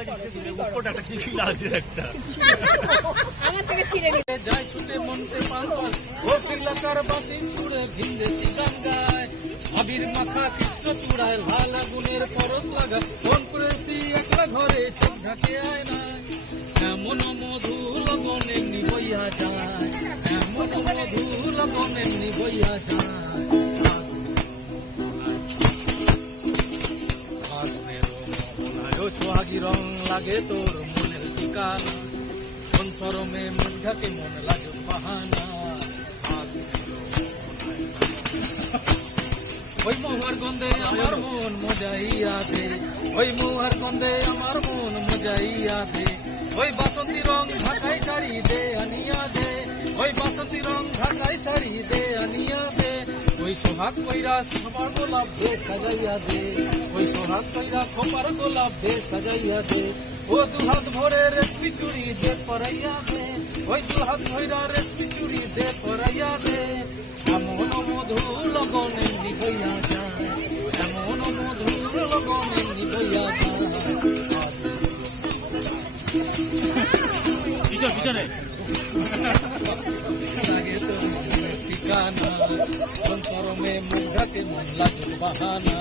আমার আবির মাখা কৃষ্ণ চূড়ায় লাল আগুনের পরত লাগা ফোন করেছি একলা ঘরে চোখ ঢাকে আয় না এমন মধু লগন এমনি বইয়া যায় এমন মধু লগন এমনি বইয়া যায় সোহাগী রং লাগে তোর মনের ঠিকানা। কোন চরমে মুগ্ধাকে মন লাগুক বাহানা। ওই মহুয়ার গন্ধে আমার মন মজাইয়া দে। ওই মহুয়ার গন্ধে আমার মন মজাইয়া দে। ওই বাসন্তী রং ঢাকাই শাড়ি দে আনিয়া দে। ওই বাসন্তী রং ঢাকাই শাড়ি দে আনিয়া দে। ওই সোহাগ কইরা সবার গোলাপ দে সাজাইয়া দে। ওই খোপার গোলাপ দে সাজাইয়া দে ও দুহাত ভরে রেশমি চুড়ি দে পরাইয়া দে ওই দুহাত ভৈরা রেশমি চুড়ি দে পরাইয়া দে এমন মধু লগনে নিবইয়া যায়। এমন মধু লগনে নিবইয়া যায়। পিছনে পিছনে। ঠিকানা কোন চরমে মুগ্ধাকে মন লাগুক বাহানা